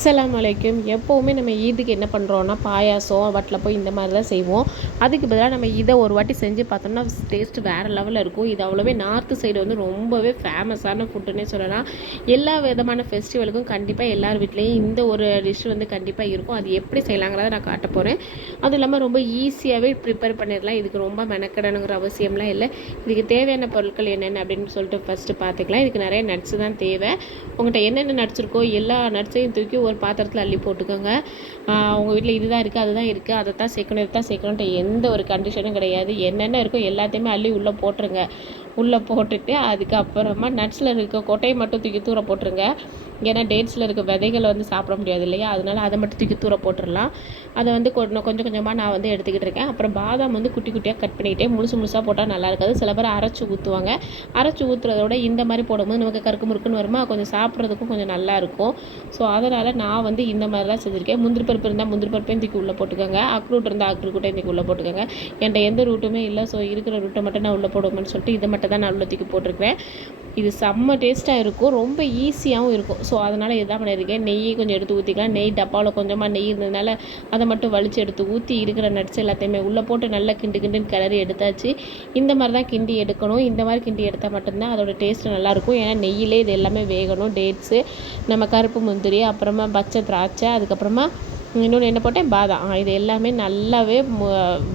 அஸ்ஸலாமு வலைக்கும் எப்போவுமே நம்ம ஈதுக்கு என்ன பண்ணுறோன்னா பாயாசம் வட்டலப்போ இந்த மாதிரி தான் செய்வோம். அதுக்கு பதிலாக நம்ம இதை ஒரு வாட்டி செஞ்சு பார்த்தோம்னா டேஸ்ட்டு வேறு லெவலில் இருக்கும். இது அவ்வளோவே நார்த்து சைடு வந்து ரொம்பவே ஃபேமஸான ஃபுட்டுன்னே சொல்லலாம். எல்லா விதமான ஃபெஸ்டிவலுக்கும் கண்டிப்பாக எல்லார் வீட்லேயும் இந்த ஒரு டிஷ் வந்து கண்டிப்பாக இருக்கும். அது எப்படி செய்யலாங்கிறத நான் காட்ட போகிறேன் அதுவும் இல்லாமல் ரொம்ப ஈஸியாகவே ப்ரிப்பேர் பண்ணிடலாம். இதுக்கு ரொம்ப மெனக்கடணுங்கிற அவசியம்லாம் இல்லை. இதுக்கு தேவையான பொருட்கள் என்னென்ன அப்படின்னு சொல்லிட்டு ஃபஸ்ட்டு பார்த்துக்கலாம். இதுக்கு நிறைய நட்ஸ் தான் தேவை. உங்கள்கிட்ட என்னென்ன நட்ஸ் இருக்கோ எல்லா நட்ஸையும் தூக்கி ஒரு பாத்திரத்தில் அள்ளி போட்டுக்கோங்க. உங்கள் வீட்டில் இதுதான் இருக்குது அதுதான் இருக்குது அதை தான் சேர்க்கணும் இதை தான் சேர்க்கணுன்ட்டு எந்த ஒரு கண்டிஷனும் கிடையாது. என்னென்ன இருக்கோ எல்லாத்தையுமே அள்ளி உள்ளே போட்டுருங்க. உள்ளே போட்டுட்டு அதுக்கப்புறமா நட்ஸில் இருக்க கொட்டையை மட்டும் தூக்கி தூர போட்டுருங்க. ஏன்னா டேட்ஸில் இருக்க விதைகளை வந்து சாப்பிட முடியாது இல்லையா? அதனால் அதை மட்டும் தூக்கி தூர போட்டுடலாம் அதை வந்து கொஞ்சம் கொஞ்சம் கொஞ்சமாக நான் வந்து எடுத்துக்கிட்டு இருக்கேன். அப்புறம் பாதாம் வந்து குட்டி குட்டியாக கட் பண்ணிக்கிட்டே முழுசு முழுசாக போட்டால் நல்லா இருக்காது. சில பேர் அரைச்சி ஊற்றுவாங்க அரைச்சி ஊற்றுறத விட இந்த மாதிரி போடும்போது நமக்கு கருக்கு முறுக்குன்னு வருமா? கொஞ்சம் சாப்பிட்றதுக்கும் கொஞ்சம் நல்லா இருக்கும். ஸோ அதனால் நான் வந்து இந்த மாதிரிலாம் செஞ்சுருக்கேன். முந்திரி பருப்பு இருந்தால் முந்திரி பருப்பையும் தூக்கி உள்ளே போட்டுக்கோங்க. அக்ரூட் இருந்தால் அக்ரூட்டையும் தூக்கி உள்ளே போட்டுக்கோங்க. என்கிட்ட எந்த ரூட்டுமே இல்லை. ஸோ இருக்கிற ரூட்டை மட்டும் நான் உள்ளே போடுவேன்னு சொல்லிட்டு இதை மட்டும் தான் நான் தூக்கி போட்டிருக்கிறேன். இது செம்ம டேஸ்ட்டாக இருக்கும். ரொம்ப ஈஸியாகவும் இருக்கும். ஸோ அதனால் இதான் பண்ணியிருக்கேன். நெய் கொஞ்சம் எடுத்து ஊற்றிக்கலாம் நெய் டப்பாவில் கொஞ்சமாக நெய் இருந்ததுனால அதை மட்டும் வலிச்சு எடுத்து ஊற்றி இருக்கிற நட்ஸ் எல்லாத்தையுமே உள்ளே போட்டு நல்லா கிண்டு கிண்டுன்னு கிளறி எடுத்தாச்சு. இந்த மாதிரி தான் கிண்டி எடுக்கணும். இந்த மாதிரி கிண்டி எடுத்தால் மட்டும்தான் அதோட டேஸ்ட்டு நல்லாயிருக்கும். ஏன்னா நெய்யிலே இது எல்லாமே வேகணும். டேட்ஸு நம்ம கருப்பு முந்திரி அப்புறமா பச்சை திராட்சை அதுக்கப்புறமா இன்னொன்று என்ன போட்டேன்? பாதாம். இது எல்லாமே நல்லாவே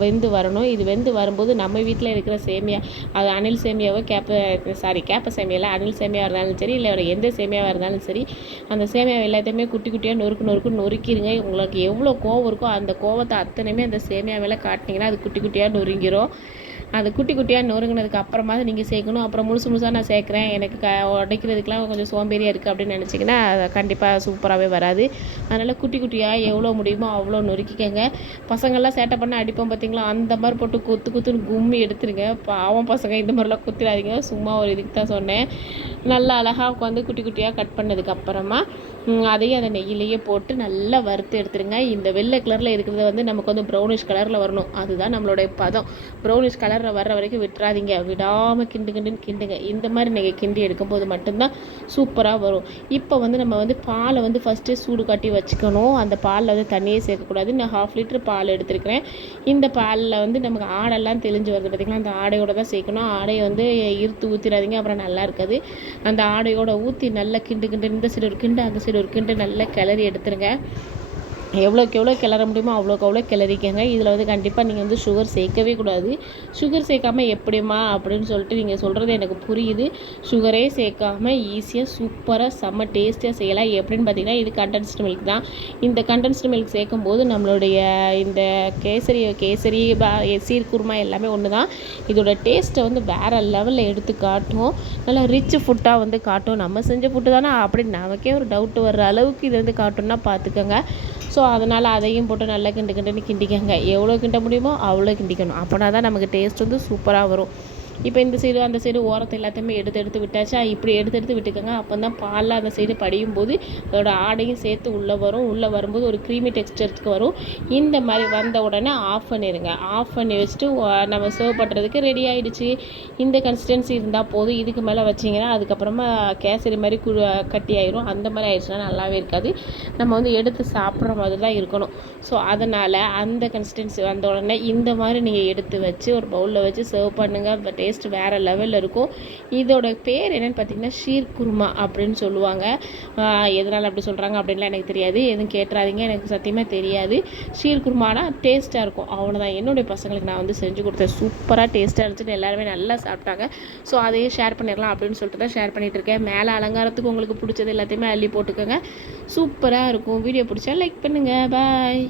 வெந்து வரணும். இது வெந்து வரும்போது நம்ம வீட்டில் இருக்கிற சேமியா அது அணில் சேமியாவோ கேப்ப சாரி கேப்ப சேமியாவில் அணில் சேமியாவாக இருந்தாலும் சரி இல்லை எந்த சேமியாவாக இருந்தாலும் சரி அந்த சேமியா எல்லாத்தையுமே குட்டி குட்டியாக நொறுக்கு நொறுக்கு நொறுக்கிடுங்க உங்களுக்கு எவ்வளோ கோவம் இருக்கோ அந்த கோவத்தை அத்தனையுமே அந்த சேமியா மேலே காட்டினீங்கன்னா அது குட்டி குட்டியாக நொறுங்கிரும். அது குட்டி குட்டியாக நொறுங்கினதுக்கு அப்புறமா நீங்கள் சேர்க்கணும். அப்புறம் முழுசு முழுசாக நான் சேர்க்குறேன். எனக்கு க உடைக்கிறதுக்கெலாம் கொஞ்சம் சோம்பேறியாக இருக்குது அப்படின்னு நினச்சிங்கன்னா கண்டிப்பாக சூப்பராகவே வராது. அதனால் குட்டி குட்டியாக எவ்வளோ முடியுமோ அவ்வளோ நொறுக்கிக்கங்க. பசங்கள்லாம் சேட்டை பண்ண அடிப்போம் பார்த்தீங்களா அந்த மாதிரி போட்டு குத்து குத்துன்னு கும்மி எடுத்துருங்க. பாவம் பசங்க இந்த மாதிரிலாம் குத்திடாதீங்க. சும்மா ஒரு இதுக்கு தான் சொன்னேன். நல்லா அழகாக உட்காந்து குட்டி குட்டியாக கட் பண்ணதுக்கு அப்புறமா அதையும் அந்த நெய்யிலேயே போட்டு நல்லா வறுத்து எடுத்துருங்க. இந்த வெள்ளை கலரில் இருக்கிறது வந்து நமக்கு வந்து ப்ரௌனிஷ் கலரில் வரணும். அதுதான் நம்மளுடைய பதம். ப்ரௌனிஷ் கலர் வர வர்ற வரைக்கும் விட்டுறாதீங்க. விடாமல் கிண்டு கிண்டுன்னு கிண்டுங்க. இந்த மாதிரி நீங்கள் கிண்டி எடுக்கும்போது மட்டும்தான் சூப்பராக வரும். இப்போ வந்து நம்ம வந்து பாலை வந்து ஃபஸ்ட்டு சூடு காட்டி வச்சுக்கணும். அந்த பாலில் வந்து தண்ணியே சேர்க்கக்கூடாது. நான் ஹாஃப் லிட்டர் பால் எடுத்துருக்கிறேன். இந்த பாலில் வந்து நமக்கு ஆடெல்லாம் தெளிஞ்சு வருது பார்த்திங்கன்னா அந்த ஆடையோட தான் சேர்க்கணும். ஆடையை வந்து இருத்து ஊற்றிடாதீங்க அப்புறம் நல்லா இருக்காது. அந்த ஆடையோட ஊற்றி நல்லா கிண்டு கிண்டு இந்த சைடு ஒரு கிண்டு அந்த சைடு ஒரு கிண்டு நல்லா கிளறி எடுத்துருங்க. எவ்வளோக்கு எவ்வளோ கிளற முடியுமோ அவ்வளோக்கு அவ்வளோ கிளறிக்கங்க. இதில் வந்து கண்டிப்பாக நீங்கள் வந்து சுகர் சேர்க்கவே கூடாது. சுகர் சேர்க்காம எப்படிம்மா அப்படின்னு சொல்லிட்டு நீங்கள் சொல்கிறது எனக்கு புரியுது. சுகரே சேர்க்காம ஈஸியாக சூப்பராக செம்ம டேஸ்ட்டியாக செய்யலாம். எப்படின்னு பார்த்தீங்கன்னா இது கண்டென்ஸ்டு மில்க் தான். இந்த கண்டென்ஸ்டு மில்க் சேர்க்கும் போது நம்மளுடைய இந்த கேசரி கேசரி சீர்குருமா எல்லாமே ஒன்று தான். இதோட டேஸ்ட்டை வந்து வேறு லெவலில் எடுத்து காட்டும். நல்லா ரிச் ஃபுட்டாக வந்து காட்டும். நம்ம செஞ்ச ஃபுட்டு தானே? அப்படின்னு நமக்கே ஒரு டவுட் வர்ற அளவுக்கு இது வந்து காட்டும்னா பார்த்துக்கோங்க. ஸோ அதனால் அதையும் போட்டு நல்லா கிண்டு கிண்டுன்னு கிண்டிக்கங்க. எவ்வளோ கிண்ட முடியுமோ அவ்வளோ கிண்டிக்கணும். அப்போனா தான் நமக்கு டேஸ்ட் வந்து சூப்பராக வரும். இப்போ இந்த சைடு அந்த சைடு ஓரத்தை எல்லாத்தையுமே எடுத்து எடுத்து விட்டாச்சா? இப்படி எடுத்து எடுத்து விட்டுக்கோங்க. அப்போ தான் பாலில் அந்த சைடு படியும் போது அதோட ஆடையும் சேர்த்து உள்ளே வரும். உள்ளே வரும்போது ஒரு க்ரீமி டெக்ஸ்டருக்கு வரும். இந்த மாதிரி வந்த உடனே ஆஃப் பண்ணிடுங்க ஆஃப் பண்ணி வச்சுட்டு நம்ம சர்வ் பண்ணுறதுக்கு ரெடி ஆகிடுச்சு இந்த கன்சிஸ்டன்சி இருந்தால் போதும். இதுக்கு மேலே வச்சிங்கன்னா அதுக்கப்புறமா கேசரி மாதிரி கு கட்டி ஆயிரும். அந்த மாதிரி ஆயிடுச்சுன்னா நல்லாவே இருக்காது. நம்ம வந்து எடுத்து சாப்பிட்ற மாதிரி தான் இருக்கணும். ஸோ அதனால் அந்த கன்சிஸ்டன்சி வந்த உடனே இந்த மாதிரி நீங்கள் எடுத்து வச்சு ஒரு பவுலில் வச்சு சர்வ் பண்ணுங்கள் பட் டேஸ்ட் வேறு லெவலில் இருக்கும். இதோட பேர் என்னென்னு பார்த்தீங்கன்னா ஷீர் குருமா அப்படின்னு சொல்லுவாங்க. எதனால் அப்படி சொல்கிறாங்க அப்படின்லாம் எனக்கு தெரியாது. எதுவும் கேட்டுறாதீங்க. எனக்கு சத்தியமாக தெரியாது. ஷீர் குருமானா டேஸ்ட்டாக இருக்கும். அவ்வளோதான் என்னுடைய பசங்களுக்கு நான் வந்து செஞ்சு கொடுத்தேன். சூப்பராக டேஸ்ட்டாக இருந்துச்சுன்னு எல்லாருமே நல்லா சாப்பிட்டாங்க. ஸோ அதையே ஷேர் பண்ணிடலாம் அப்படின்னு சொல்லிட்டு தான் ஷேர் பண்ணிகிட்டு இருக்கேன். மேலே அலங்காரத்துக்கு உங்களுக்கு பிடிச்சது எல்லாத்தையுமே அள்ளி போட்டுக்கோங்க. சூப்பராக இருக்கும். வீடியோ பிடிச்சா லைக் பண்ணுங்கள் பாய்